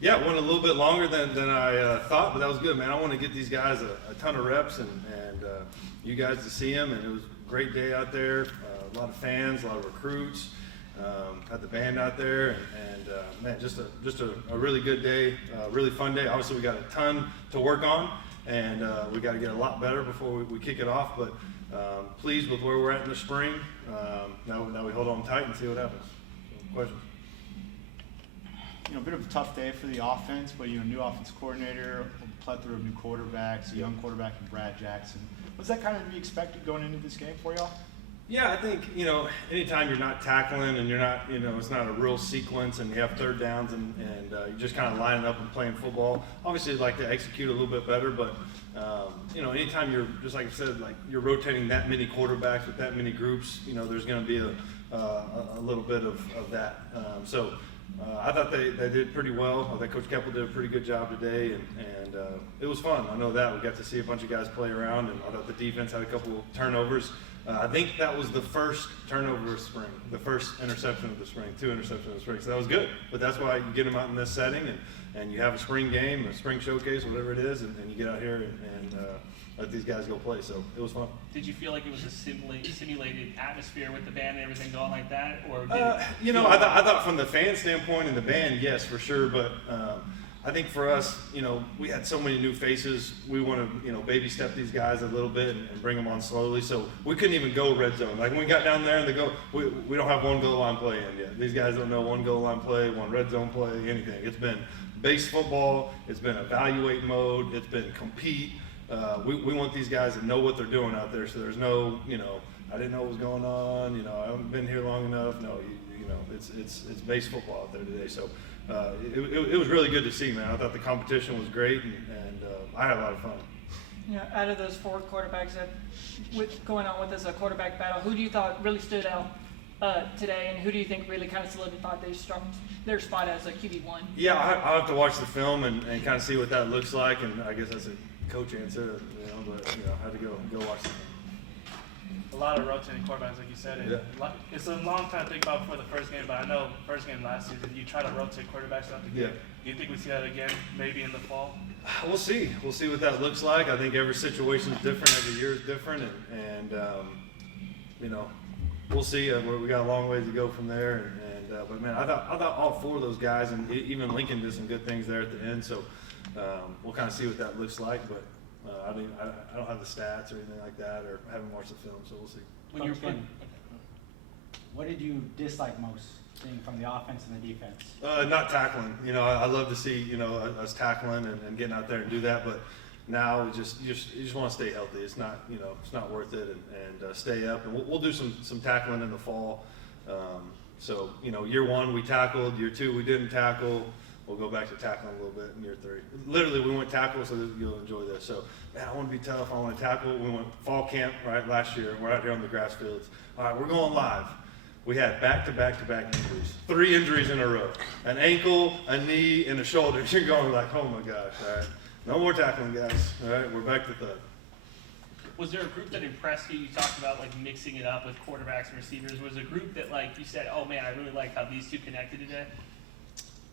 Yeah, it went a little bit longer than I thought, but that was good, man. I want to get these guys a ton of reps and you guys to see them, and it was a great day out there. A lot of fans, a lot of recruits. Had the band out there, and man, just a really good day, really fun day. Obviously, we got a ton to work on, and we got to get a lot better before we kick it off. But pleased with where we're at in the spring. Now we hold on tight and see what happens. Questions? A bit of a tough day for the offense, but new offense coordinator, a plethora of new quarterbacks, a young quarterback in Brad Jackson. Was that kind of to be expected going into this game for y'all? Yeah, I think, anytime you're not tackling and you're not, it's not a real sequence and you have third downs and you're just kind of lining up and playing football, obviously you'd like to execute a little bit better, but, anytime you're, just like I said, like you're rotating that many quarterbacks with that many groups, there's going to be a little bit of that. I thought they did pretty well. I think Coach Keppel did a pretty good job today, and it was fun. I know that. We got to see a bunch of guys play around, and I thought the defense had a couple of turnovers. I think that was the first turnover of spring, the first interception of the spring, 2 interceptions of the spring. So that was good. But that's why you get them out in this setting, and you have a spring game, a spring showcase, whatever it is, and you get out here and let these guys go play. So it was fun. Did you feel like it was a simulated atmosphere with the band and everything going like that? Or I thought from the fan standpoint and the band, yes, for sure. But I think for us, we had so many new faces. We want to, baby step these guys a little bit and bring them on slowly. So we couldn't even go red zone. Like when we got down there and we don't have one goal line play in yet. These guys don't know one goal line play, one red zone play, anything. It's been base football. It's been evaluate mode. It's been compete. We want these guys to know what they're doing out there. So there's no, I didn't know what was going on. I haven't been here long enough. No, it's base football out there today. So it was really good to see, man. I thought the competition was great, and I had a lot of fun. Out of those 4 quarterbacks with going on with this quarterback battle, who do you thought really stood out today, and who do you think really kind of solidified their spot as a QB1? Yeah, I'll have to watch the film and kind of see what that looks like, and I guess that's a coach answer, but I had to go watch the film. A lot of rotating quarterbacks, like you said. It's a long time to think about before the first game, but I know first game last season, you try to rotate quarterbacks throughout the game. Yeah. Do you think we see that again, maybe in the fall? We'll see. We'll see what that looks like. I think every situation is different. Every year is different, and we'll see. We got a long ways to go from there. But man, I thought all 4 of those guys, and even Lincoln did some good things there at the end. So we'll kind of see what that looks like. But I don't have the stats or anything like that, or I haven't watched the film, so we'll see. When you're What did you dislike most seeing from the offense and the defense? Not tackling. I love to see us tackling and getting out there and do that, but now you just want to stay healthy. It's not it's not worth it, and stay up. And we'll do some tackling in the fall. So year 1 we tackled, year 2 we didn't tackle. We'll go back to tackling a little bit in year 3. Literally, we went tackle, so you'll enjoy this. So, man, I want to be tough. I want to tackle. We went fall camp, right, last year. We're out here on the grass fields. All right, we're going live. We had back-to-back-to-back injuries. 3 injuries in a row. An ankle, a knee, and a shoulder. You're going like, oh, my gosh, all right. No more tackling, guys. All right, we're back to third. Was there a group that impressed you? You talked about like mixing it up with quarterbacks and receivers. Was there a group that you said, oh, man, I really like how these 2 connected today?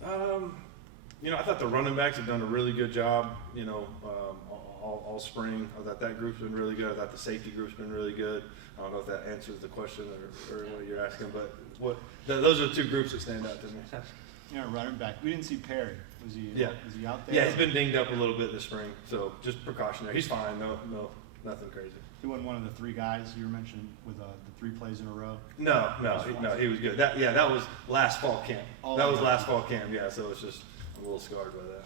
I thought the running backs have done a really good job, all spring. I thought that group's been really good. I thought the safety group's been really good. I don't know if that answers the question or what you're asking, but those are the 2 groups that stand out to me. Running back. We didn't see Perry. Was he out there? Yeah, he's been dinged up a little bit this spring, so just precautionary. He's fine. No, nothing crazy. He wasn't one of the 3 guys you were mentioning with the 3 plays in a row? No, he was good. That was last fall camp. That was last fall camp, yeah, so it's just a little scarred by that.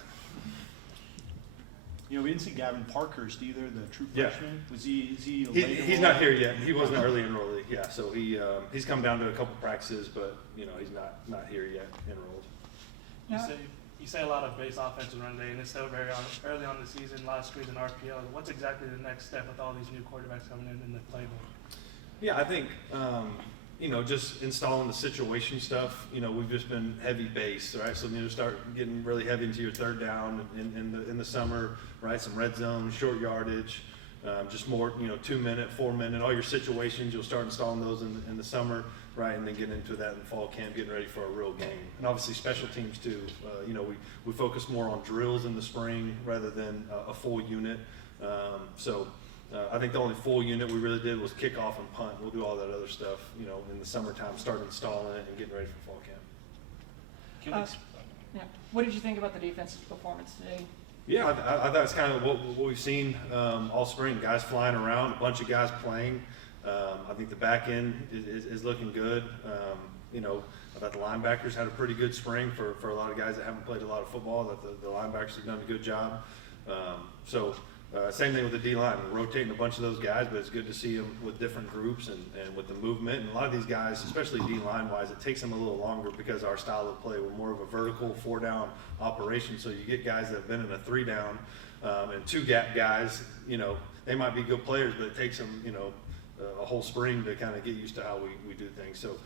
We didn't see Gavin Parkhurst either, the true freshman. Yeah. Is he He's not here yet. He wasn't an early enrollee, yeah, so he's come down to a couple practices, but he's not here yet enrolled. You say a lot of base offensive run day, and it's still very early on the season, a lot of screens and RPO. What's exactly the next step with all these new quarterbacks coming in the playbook? Yeah, I think, just installing the situation stuff, we've just been heavy base, right? So, start getting really heavy into your third down in the summer, right? Some red zone, short yardage, just more, 2-minute, 4-minute, all your situations, you'll start installing those in the summer. right? And then getting into that in fall camp, getting ready for a real game. And obviously special teams too. You know, we focus more on drills in the spring rather than a full unit. I think the only full unit we really did was kickoff and punt. We'll do all that other stuff, you know, in the summertime, start installing it and getting ready for fall camp. Can we Yeah. What did you think about the defense's performance today? Yeah, I thought it's kind of what we've seen all spring. Guys flying around, a bunch of guys playing. I think the back end is looking good. You know, I thought the linebackers had a pretty good spring for a lot of guys that haven't played a lot of football. That the linebackers have done a good job. Same thing with the D-line. We're rotating a bunch of those guys, but it's good to see them with different groups and with the movement. And a lot of these guys, especially D-line wise, it takes them a little longer because our style of play, we're more of a vertical 4-down operation. So you get guys that have been in a 3-down and 2-gap guys, you know, they might be good players, but it takes them, you know, a whole spring to kind of get used to how we do things. So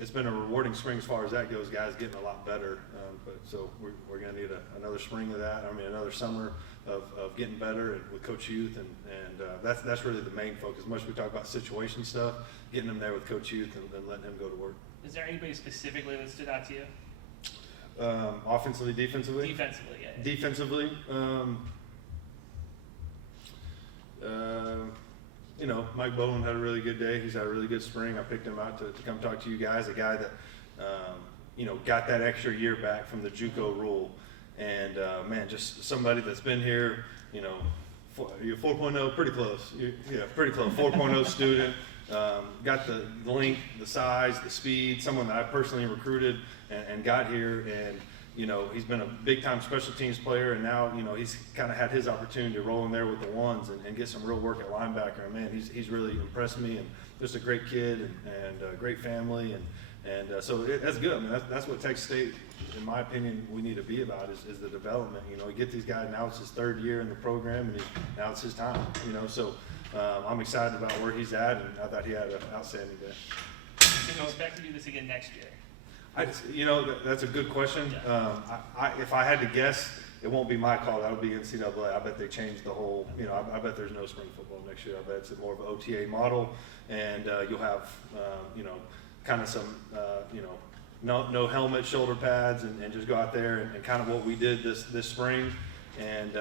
it's been a rewarding spring as far as that goes. Guys getting a lot better, so we're going to need another spring of that. I mean, another summer of getting better with Coach Youth, and that's really the main focus. As much as we talk about situation stuff, getting them there with Coach Youth and letting him go to work. Is there anybody specifically that stood out to you? Offensively, defensively. Defensively, yeah. Defensively, you know, Mike Bowen had a really good day. He's had a really good spring. I picked him out to come talk to you guys. A guy that, you know, got that extra year back from the JUCO rule. And, man, just somebody that's been here, you know, you're 4.0, pretty close. Pretty close. 4.0 student. Got the length, the size, the speed, someone that I personally recruited and got here. And, you know, he's been a big-time special teams player, and now, you know, he's kind of had his opportunity to roll in there with the ones and get some real work at linebacker. And, man, he's really impressed me, and just a great kid and a great family. So that's good. I mean, that's what Texas State, in my opinion, we need to be about is the development. You know, you get these guys, now it's his 3rd year in the program, and now it's his time, you know. So I'm excited about where he's at, and I thought he had an outstanding day. Can we expect to do this again next year? You know, that's a good question. If I had to guess, it won't be my call. That'll be NCAA. I bet they changed the whole, you know, I bet there's no spring football next year. I bet it's more of an OTA model, and you'll have, you know, kind of some, you know, no helmet, shoulder pads, and just go out there and kind of what we did this spring. And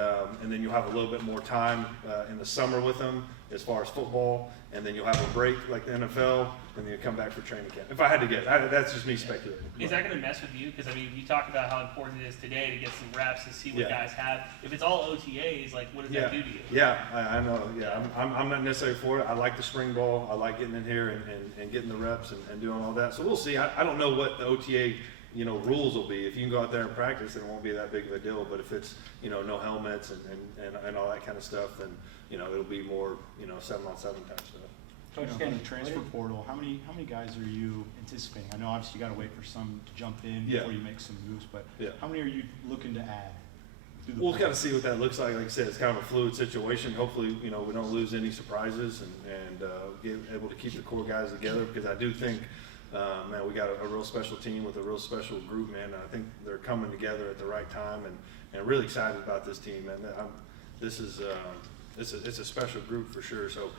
then you'll have a little bit more time in the summer with them as far as football, and then you'll have a break like the NFL, and then you come back for training camp. If I had to guess, that's just me speculating. Is that going to mess with you? Because, I mean, you talked about how important it is today to get some reps and see what Yeah. guys have. If it's all OTAs, like, what does that do to you? Yeah, I know. Yeah, I'm not necessarily for it. I like the spring ball. I like getting in here and getting the reps and doing all that. So we'll see. I don't know what the OTA, you know, rules will be. If you can go out there and practice, then it won't be that big of a deal. But if it's, you know, no helmets and all that kind of stuff, then, you know, it'll be more, you know, 7-on-7 type stuff. Coach In Kinne, the transfer portal, how many guys are you anticipating? I know obviously you got to wait for some to jump in Yeah. before you make some moves, but Yeah. how many are you looking to add? through the We'll portal? kind of see what that looks like. Like I said, it's kind of a fluid situation. Hopefully, you know, we don't lose any surprises and get able to keep the core guys together, because I do think, man, we got a real special team with a real special group, man. I think they're coming together at the right time, and really excited about this team, man. It's a special group for sure. So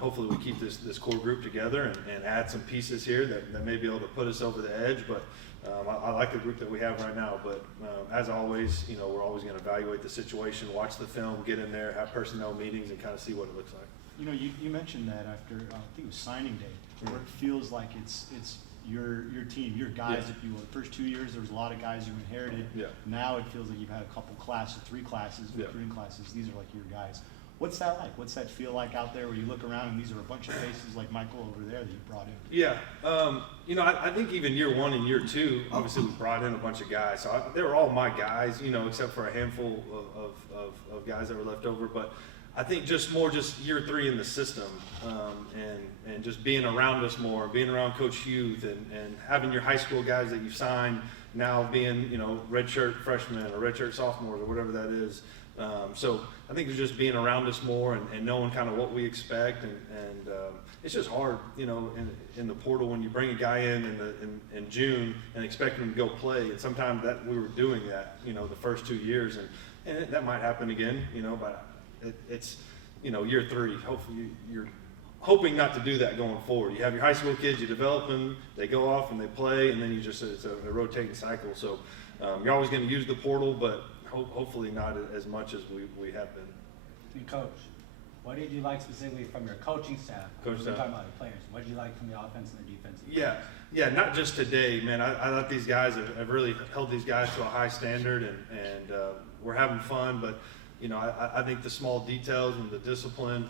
hopefully we keep this core group together and add some pieces here that may be able to put us over the edge. But I like the group that we have right now. But as always, you know, we're always going to evaluate the situation, watch the film, get in there, have personnel meetings, and kind of see what it looks like. You know, you mentioned that after, I think it was signing day, where it feels like it's your team, your guys, Yeah. if you will. The first 2 years, there was a lot of guys you inherited. Yeah. Now it feels like you've had a couple classes, 3 classes, Yeah. recruiting classes. These are like your guys. What's that like? What's that feel like out there where you look around and these are a bunch of faces like Michael over there that you brought in? Yeah, you know, I think even year 1 and year 2, obviously we brought in a bunch of guys. So they were all my guys, you know, except for a handful of guys that were left over. But I think just year 3 in the system, and just being around us more, being around Coach Hughes, and having your high school guys that you've signed now being, you know, redshirt freshmen or redshirt sophomores or whatever that is. So I think it's just being around us more and knowing kind of what we expect, and it's just hard, you know, in the portal when you bring a guy in June and expect him to go play, and sometimes that we were doing that, you know, the first 2 years, and that might happen again, you know, but it's, you know, year 3, hopefully you're hoping not to do that going forward. You have your high school kids, you develop them, they go off and they play, and then you just, it's a rotating cycle. So you're always going to use the portal, but hopefully not as much as we have been. And coach, what did you like specifically from your coaching staff? Coach We're staff. talking about the players. What did you like from the offense and the defense? Yeah, not just today, man. I thought these guys have really held these guys to a high standard, and we're having fun. But you know, I think the small details and the discipline,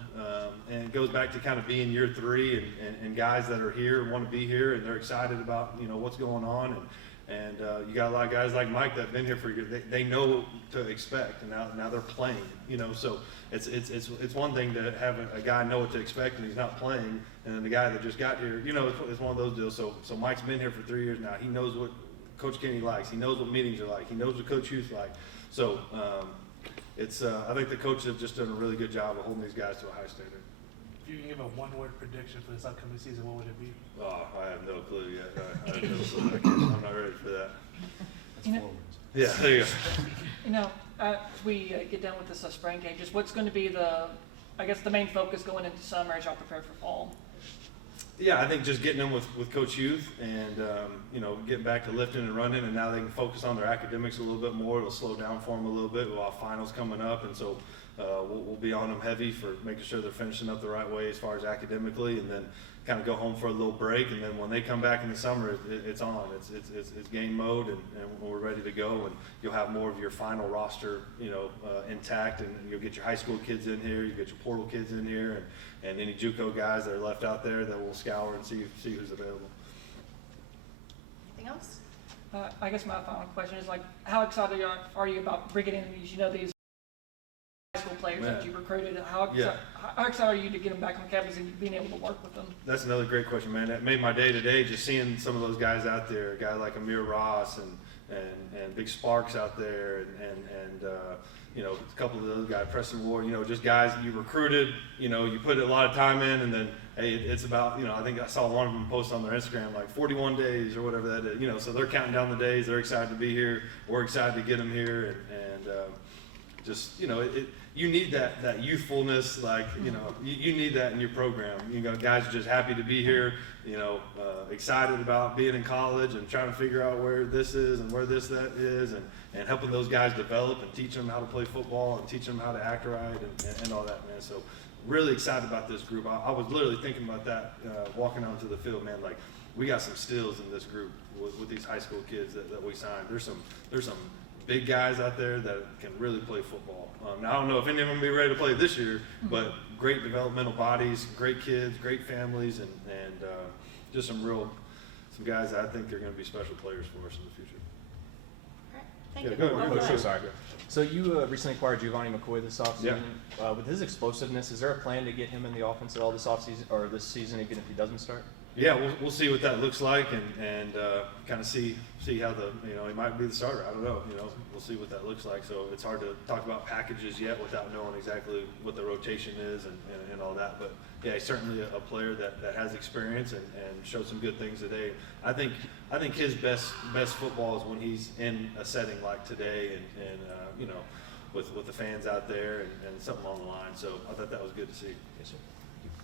and it goes back to kind of being year 3 and guys that are here and want to be here and they're excited about, you know, what's going on. And you got a lot of guys like Mike that have been here for years. They know what to expect, and now they're playing. You know, so it's one thing to have a guy know what to expect and he's not playing, and then the guy that just got here, you know, it's one of those deals. So Mike's been here for 3 years now. He knows what Coach Kinne likes. He knows what meetings are like. He knows what Coach Hughes like. So I think the coaches have just done a really good job of holding these guys to a high standard. If you can give a one-word prediction for this upcoming season, what would it be? Oh, I have no clue yet. I have no clue. I'm not ready for that. That's You know- 4 words. Yeah, there you go. You know, as we get done with this spring game, just what's going to be the main focus going into summer as y'all prepare for fall? Yeah, I think just getting them with Coach Hughes and, you know, getting back to lifting and running, and now they can focus on their academics a little bit more. It'll slow down for them a little bit while finals coming up, and so we'll be on them heavy for making sure they're finishing up the right way as far as academically, and then kind of go home for a little break, and then when they come back in the summer, it's on. It's game mode, and we're ready to go, and you'll have more of your final roster, you know, intact, and you'll get your high school kids in here, you get your portal kids in here, and any JUCO guys that are left out there that will scour and see who's available. Anything else? I guess my final question is, like, how excited are you about bringing in these, you know, these high school players that Man. you recruited? How excited are you to get them back on campus and being able to work with them? That's another great question, man. That made my day today, just seeing some of those guys out there, a guy like Amir Ross and Big Sparks out there, and you know, a couple of those guys, Preston Ward, you know, just guys you recruited, you know, you put a lot of time in, and then, hey, it's about, you know, I think I saw one of them post on their Instagram, like 41 days or whatever that is, you know, so they're counting down the days, they're excited to be here, we're excited to get them here, and just, you know, you need that youthfulness, like, you know, you need that in your program. You know, guys are just happy to be here, you know, excited about being in college and trying to figure out where this is and where that is, and helping those guys develop and teach them how to play football and teach them how to act right and all that, man. So really excited about this group. I was literally thinking about that walking onto the field, man. Like, we got some steals in this group with these high school kids that we signed. There's some big guys out there that can really play football. Now, I don't know if any of them will be ready to play this year, but great developmental bodies, great kids, great families, and just some guys that I think are going to be special players for us in the future. All right. Thank Yeah, you. go ahead. Well Go done. ahead. So you recently acquired Giovanni McCoy this offseason. With his explosiveness, is there a plan to get him in the offense at all this offseason or this season, even if he doesn't start? Yeah, we'll see what that looks like, and kind of see how he might be the starter. I don't know, we'll see what that looks like. So it's hard to talk about packages yet without knowing exactly what the rotation is and all that. But yeah, he's certainly a player that has experience and showed some good things today. I think his best football is when he's in a setting like today and with the fans out there and something on the line. So I thought that was good to see. Yes, sir.